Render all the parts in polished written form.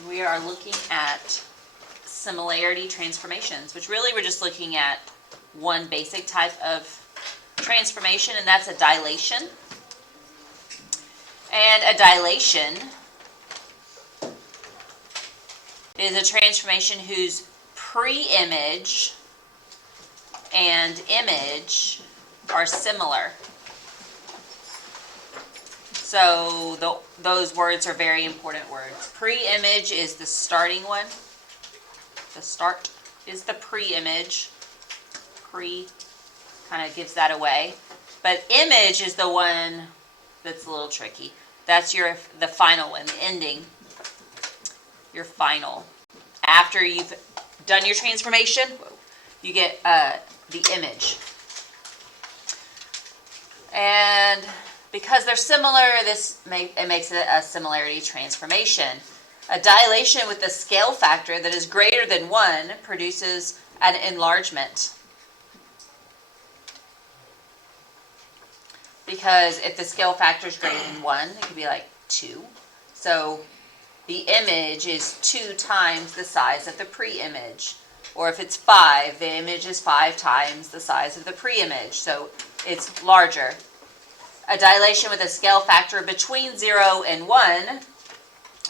and we are looking at similarity transformations, which really we're just looking at one basic type of transformation, and that's a dilation. And a dilation is a transformation whose pre-image and image are similar. So those words are very important words. Pre-image is the starting one. The start is the pre-image. Pre kind of gives that away. But image is the one that's a little tricky. That's the final one, the ending. Your final. After you've done your transformation, you get the image. And because they're similar, it makes it a similarity transformation. A dilation with a scale factor that is greater than 1 produces an enlargement. Because if the scale factor is greater than 1, it could be like 2. So the image is 2 times the size of the pre-image. Or if it's 5, the image is 5 times the size of the pre-image. So it's larger. A dilation with a scale factor between 0 and 1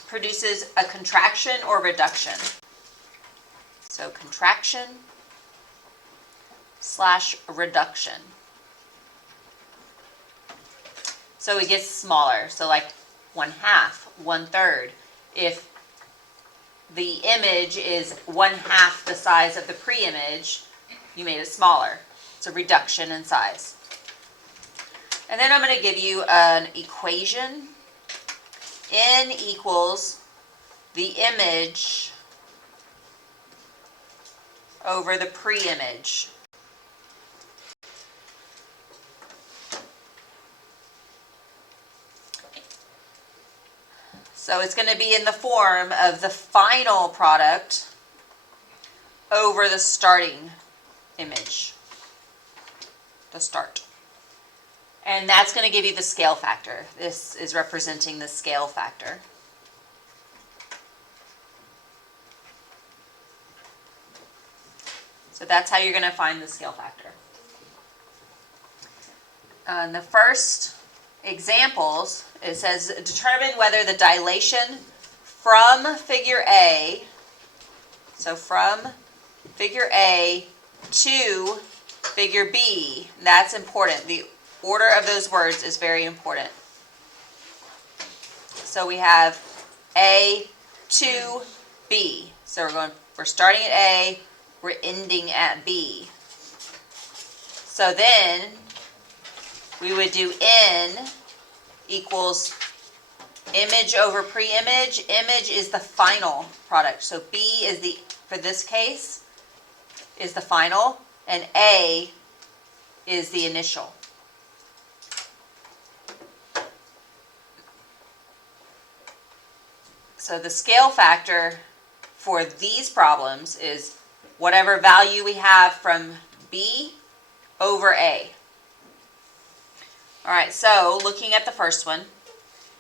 produces a contraction or reduction. So contraction / reduction. So it gets smaller. So like 1/2, 1/3. If the image is 1/2 the size of the pre-image, you made it smaller. It's a reduction in size. And then I'm going to give you an equation. N equals the image over the pre-image. So it's going to be in the form of the final product over the starting image, the start. And that's going to give you the scale factor. This is representing the scale factor. So that's how you're going to find the scale factor. The first examples, it says determine whether the dilation from figure A, so from figure A to figure B, that's important. The order of those words is very important. So we have A to B. So we're starting at A, we're ending at B. So then we would do N equals image over pre-image. Image is the final product. So B is for this case, is the final, and A is the initial. So the scale factor for these problems is whatever value we have from B over A. All right, so looking at the first one,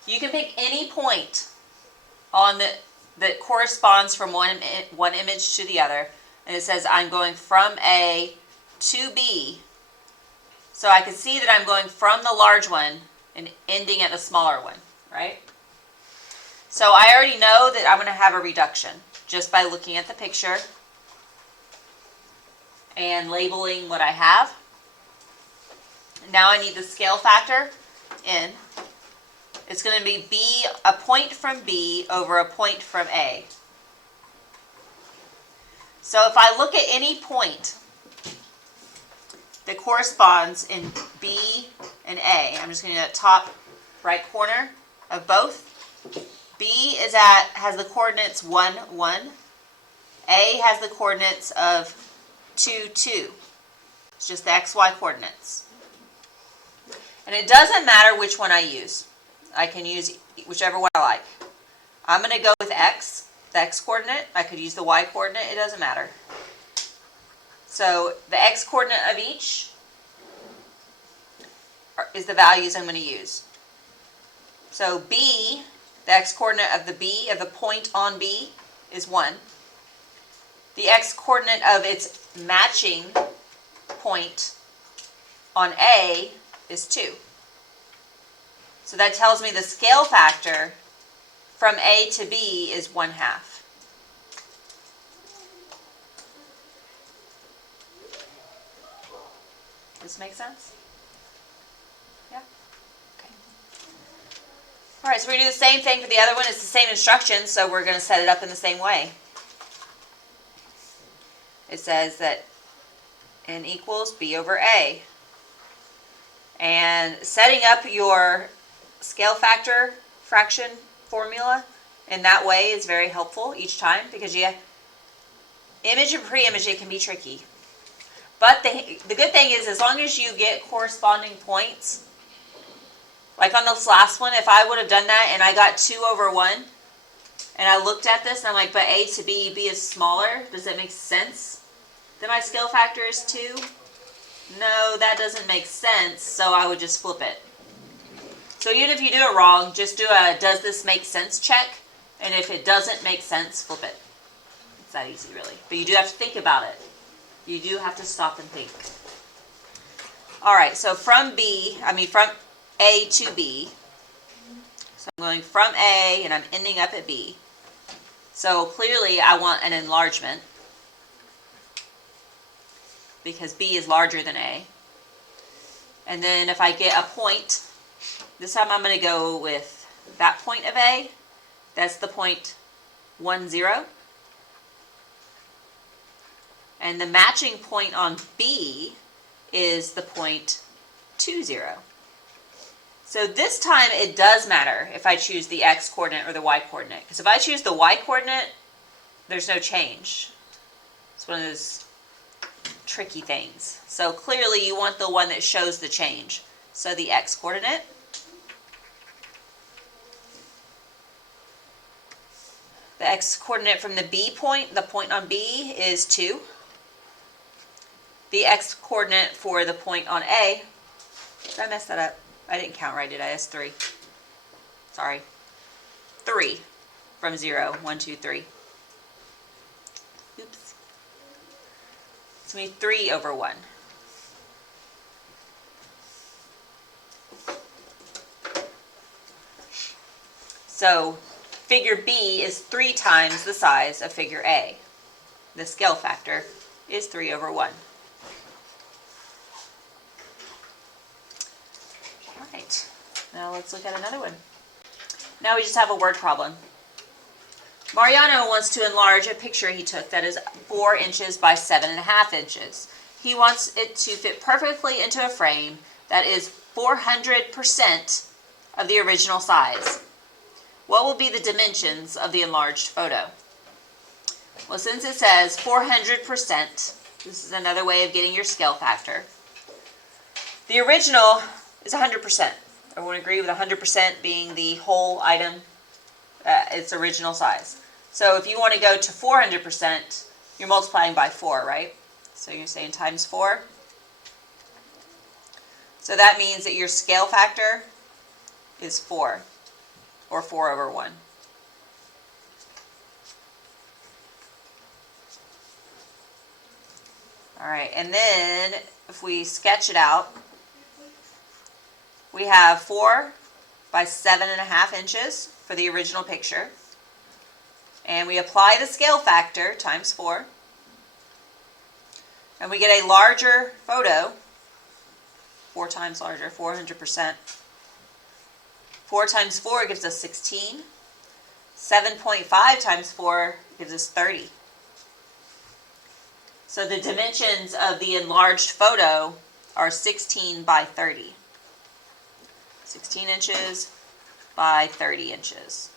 you can pick any point on that corresponds from one image to the other, and it says I'm going from A to B. So I can see that I'm going from the large one and ending at the smaller one, right? So I already know that I'm going to have a reduction just by looking at the picture and labeling what I have. Now I need the scale factor, N. It's going to be B, a point from B over a point from A. So if I look at any point that corresponds in B and A, I'm just going to do that top right corner of both. B has the coordinates 1, 1. A has the coordinates of 2, 2. It's just the XY coordinates. And it doesn't matter which one I use. I can use whichever one I like. I'm going to go with X, the X coordinate. I could use the Y coordinate. It doesn't matter. So the X coordinate of each is the values I'm going to use. So B, The x-coordinate of the point on B is 1. The x-coordinate of its matching point on A is 2. So that tells me the scale factor from A to B is 1/2. Does this make sense? Yeah? Okay. All right, so we're going to do the same thing for the other one. It's the same instructions, so we're going to set it up in the same way. It says that n equals B over A. And setting up your scale factor fraction formula in that way is very helpful each time, because image and pre-image, it can be tricky. But the good thing is, as long as you get corresponding points, like on this last one, if I would have done that and I got 2/1, and I looked at this and I'm like, but A to B, B is smaller, does that make sense that my scale factor is 2? No, that doesn't make sense, so I would just flip it. So even if you do it wrong, just do a does this make sense check, and if it doesn't make sense, flip it. It's that easy, really. But you do have to think about it. You do have to stop and think. All right, so from A to B. So I'm going from A and I'm ending up at B. So clearly I want an enlargement because B is larger than A. And then if I get a point, this time I'm going to go with that point of A. That's the point 1, 0. And the matching point on B is the point 2, 0. So this time it does matter if I choose the x-coordinate or the y-coordinate. Because if I choose the y-coordinate, there's no change. It's one of those tricky things. So clearly you want the one that shows the change. So the x-coordinate from the B point, the point on B, is 2. The x-coordinate for the point on A, did I mess that up? I didn't count right, did I? That's 3. Sorry. 3 from 0. 1, 2, 3. Oops. It's going to be 3/1. So figure B is 3 times the size of figure A. The scale factor is 3/1. All right, now let's look at another one. Now we just have a word problem. Mariano wants to enlarge a picture he took that is 4 inches by 7.5 inches. He wants it to fit perfectly into a frame that is 400% of the original size. What will be the dimensions of the enlarged photo? Well, since it says 400%, this is another way of getting your scale factor. The original is 100%. Everyone agree with 100% being the whole item, its original size. So if you want to go to 400%, you're multiplying by 4, right? So you're saying times 4. So that means that your scale factor is 4, or 4/1. All right, and then if we sketch it out, we have 4 by 7.5 inches for the original picture. And we apply the scale factor times 4. And we get a larger photo, 4 times larger, 400%. 4 times 4 gives us 16. 7.5 times 4 gives us 30. So the dimensions of the enlarged photo are 16 by 30. 16 inches by 30 inches.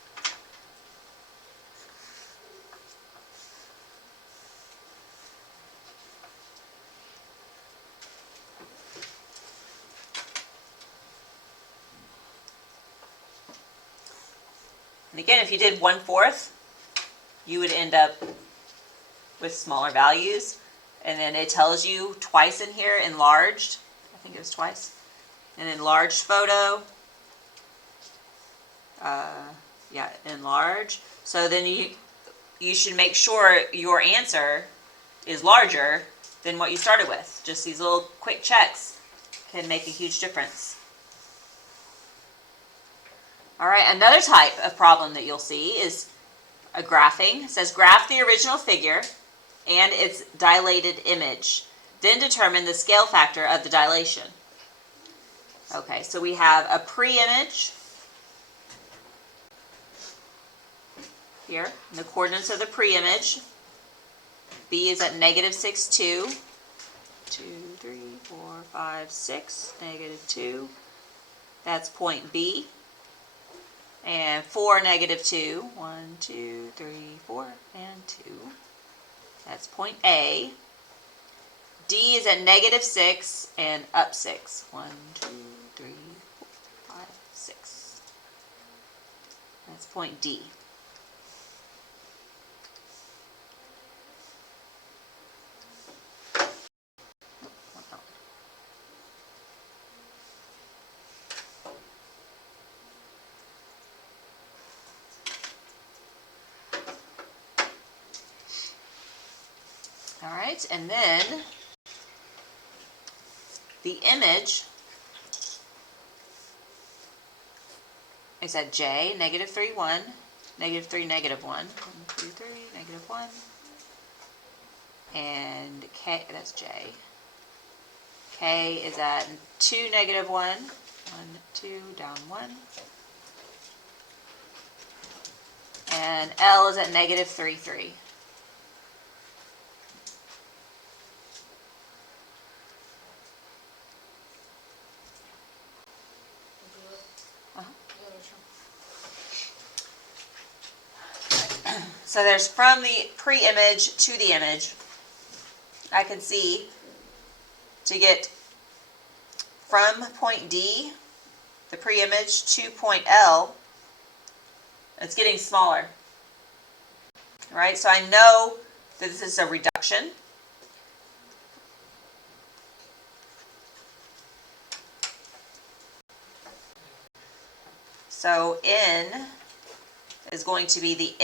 And again, if you did 1/4, you would end up with smaller values. And then it tells you twice in here, enlarged. I think it was twice. An enlarged photo. Yeah, enlarge. So then you should make sure your answer is larger than what you started with. Just these little quick checks can make a huge difference. All right, another type of problem that you'll see is a graphing. It says graph the original figure and its dilated image. Then determine the scale factor of the dilation. Okay, so we have a pre-image here, the coordinates of the pre-image. B is at negative 6, 2. 2, 3, 4, 5, 6, negative 2. That's point B. And 4, negative 2. 1, 2, 3, 4, and 2. That's point A. D is at negative 6 and up 6. 1, 2, 3, 4, 5, 6. That's point D. All right, and then the image is at J, negative 3, 1, negative 3, negative 1, 1, 2, 3, negative 1, and K, that's J. K is at 2, negative 1, 1, 2, down 1, and L is at negative 3, 3. So there's from the pre-image to the image, I can see to get from point D, the pre-image, to point L, it's getting smaller. Right? So I know that this is a reduction. So N is going to be the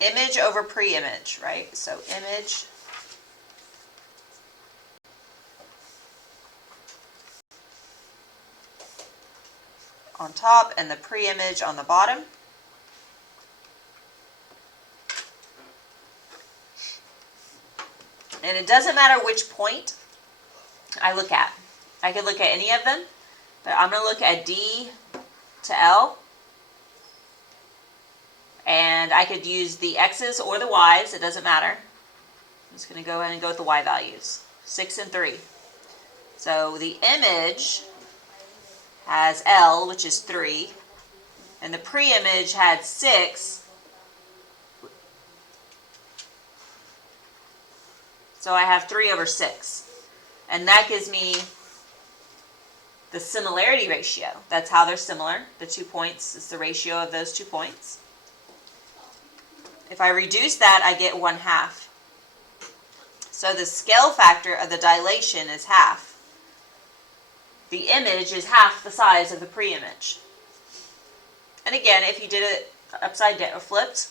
image over pre-image, right? So image on top and the pre-image on the bottom. And it doesn't matter which point I look at. I could look at any of them, but I'm going to look at D to L. And I could use the X's or the Y's, it doesn't matter. I'm just going to go ahead and go with the Y values, 6 and 3. So the image has L, which is 3, and the pre-image had 6. So I have 3 over 6. And that gives me the similarity ratio. That's how they're similar. The 2 points is the ratio of those 2 points. If I reduce that, I get 1/2. So the scale factor of the dilation is half. The image is half the size of the pre-image. And again, if you did it upside down or flipped,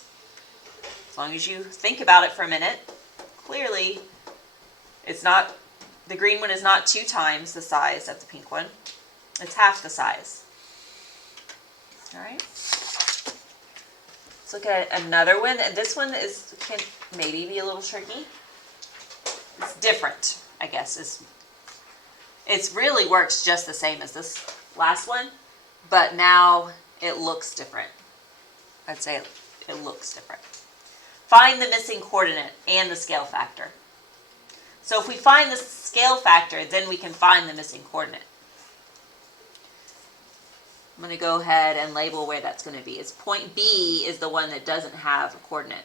as long as you think about it for a minute, clearly it's not, the green one is not 2 times the size of the pink one. It's half the size. All right. Let's look at another one. And this one can maybe be a little tricky. It's different, I guess. It really works just the same as this last one, but now it looks different. I'd say it looks different. Find the missing coordinate and the scale factor. So if we find the scale factor, then we can find the missing coordinate. I'm going to go ahead and label where that's going to be. It's point B is the one that doesn't have a coordinate.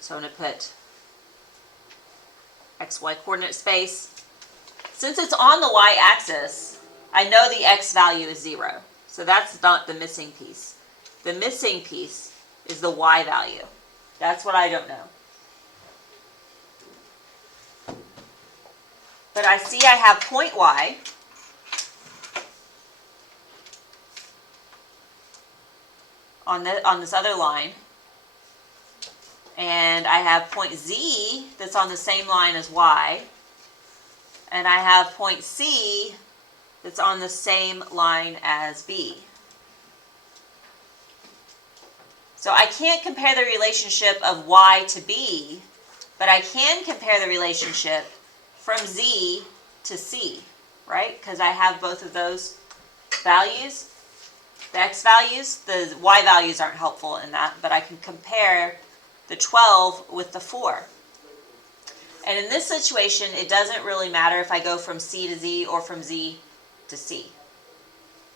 So I'm going to put XY coordinate space. Since it's on the y-axis, I know the x value is 0. So that's not the missing piece. The missing piece is the y value. That's what I don't know. But I see I have point y. on this other line. And I have point Z that's on the same line as Y. And I have point C that's on the same line as B. So I can't compare the relationship of Y to B, but I can compare the relationship from Z to C, right? Because I have both of those values, the X values. The Y values aren't helpful in that, but I can compare the 12 with the 4. And in this situation, it doesn't really matter if I go from C to Z or from Z to C.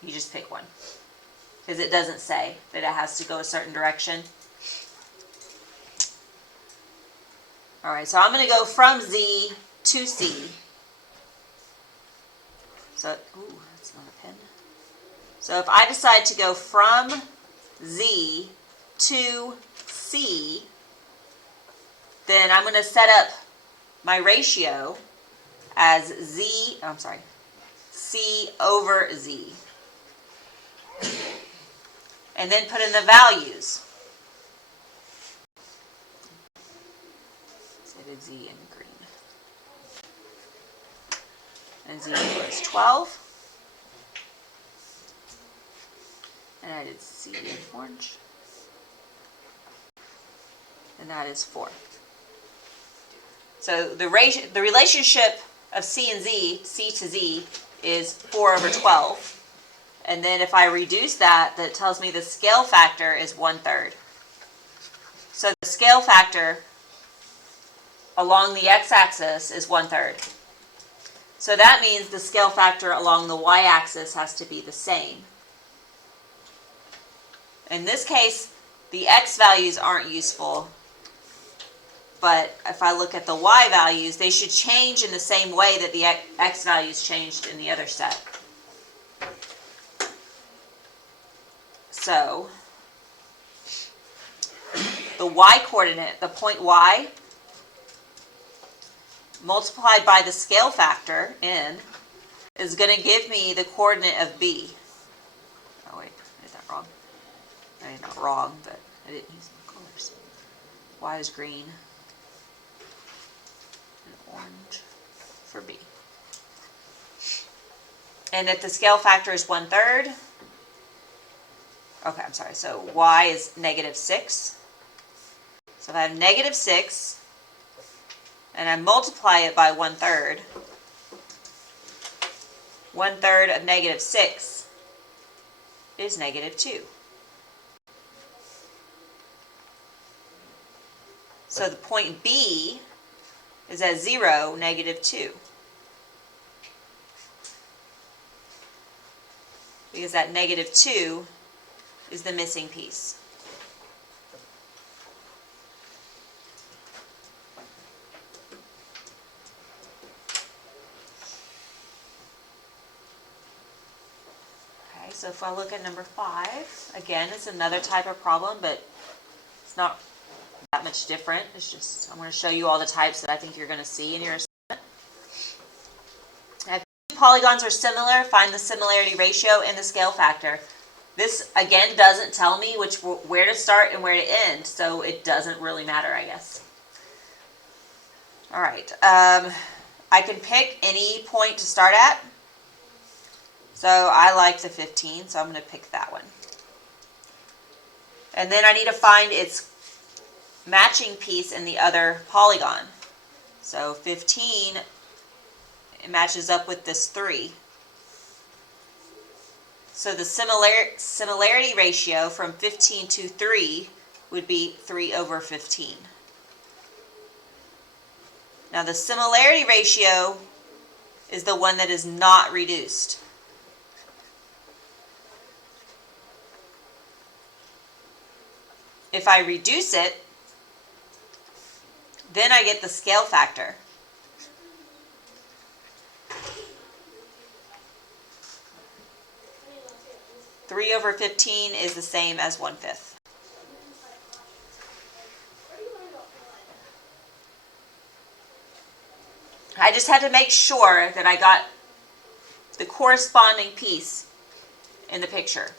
You just pick one, because it doesn't say that it has to go a certain direction. All right, so I'm going to go from Z to C. So, ooh, that's not a pen. So if I decide to go from Z to C, then I'm going to set up my ratio as C over Z. And then put in the values. So I did Z in green. And Z was 12. And I did C in orange. And that is 4. So the relationship of C and Z, C to Z, is 4 over 12. And then if I reduce that, that tells me the scale factor is 1/3. So the scale factor along the x-axis is 1/3. So that means the scale factor along the y-axis has to be the same. In this case, the x values aren't useful, but if I look at the y values, they should change in the same way that the x values changed in the other set. So the y coordinate, the point y, multiplied by the scale factor, n, is going to give me the coordinate of b. Oh wait, I did that wrong. I mean, not wrong, but I didn't use my colors. Y is green and orange for b. And if the scale factor is 1/3, okay, I'm sorry, so y is -6. So if I have -6, and I multiply it by 1/3, 1/3 of -6 is -2. So the point B is at 0, -2. Because that -2 is the missing piece. Okay, so if I look at number 5, again, it's another type of problem, but it's not that much different. It's just, I'm going to show you all the types that I think you're going to see in your assignment. If two polygons are similar, find the similarity ratio and the scale factor. This, again, doesn't tell me where to start and where to end, so it doesn't really matter, I guess. All right, I can pick any point to start at. So I like the 15, so I'm going to pick that one. And then I need to find its matching piece in the other polygon. So 15, it matches up with this 3. So the similarity ratio from 15 to 3 would be 3 over 15. Now the similarity ratio is the one that is not reduced. If I reduce it, then I get the scale factor. Three over 15 is the same as 1/5. I just had to make sure that I got the corresponding piece in the picture.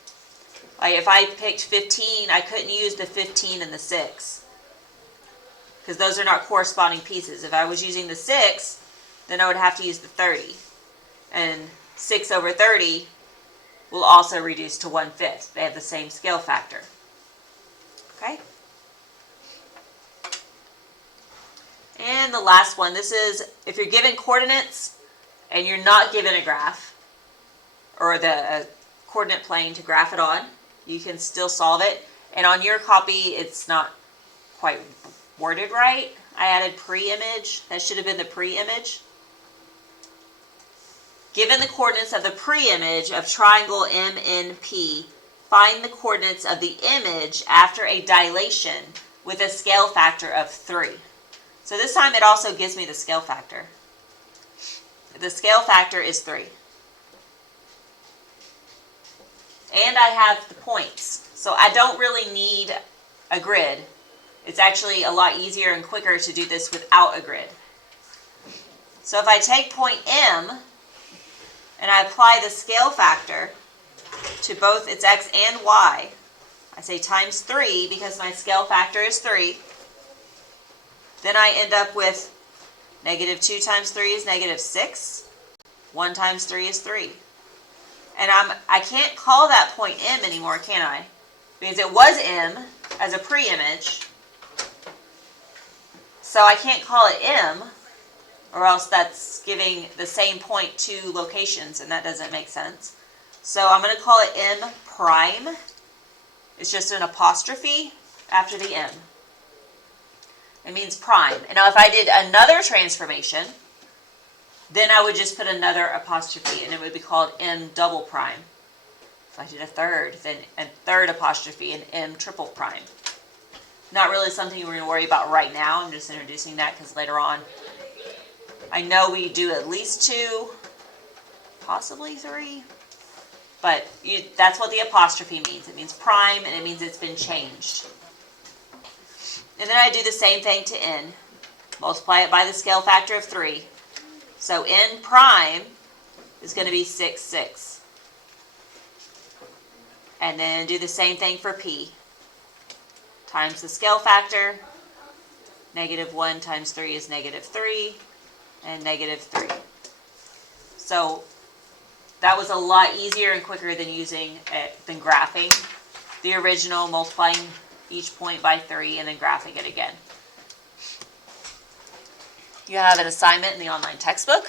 Like if I picked 15, I couldn't use the 15 and the 6 because those are not corresponding pieces. If I was using the 6, then I would have to use the 30. And 6 over 30 will also reduce to 1/5. They have the same scale factor. Okay? And the last one, this is if you're given coordinates and you're not given a graph or the coordinate plane to graph it on, you can still solve it. And on your copy, it's not quite worded right. I added pre-image. That should have been the pre-image. Given the coordinates of the pre-image of triangle MNP, find the coordinates of the image after a dilation with a scale factor of 3. So this time it also gives me the scale factor. The scale factor is 3. And I have the points. So I don't really need a grid. It's actually a lot easier and quicker to do this without a grid. So if I take point M and I apply the scale factor to both its x and y, I say times 3 because my scale factor is 3. Then I end up with negative 2 times 3 is negative 6. 1 times 3 is 3. And I can't call that point M anymore, can I? Because it was M as a pre-image. So I can't call it M, or else that's giving the same point two locations, and that doesn't make sense. So I'm going to call it M prime. It's just an apostrophe after the M. It means prime. And now if I did another transformation, then I would just put another apostrophe, and it would be called M double prime. If I did a third, then a third apostrophe, and M triple prime. Not really something we're going to worry about right now. I'm just introducing that because later on, I know we do at least 2, possibly 3. But that's what the apostrophe means. It means prime, and it means it's been changed. And then I do the same thing to n. Multiply it by the scale factor of 3. So n prime is going to be 6, 6. And then do the same thing for p. Times the scale factor. Negative 1 times 3 is negative 3. And negative 3. So that was a lot easier and quicker than than graphing the original, multiplying each point by 3 and then graphing it again. You have an assignment in the online textbook.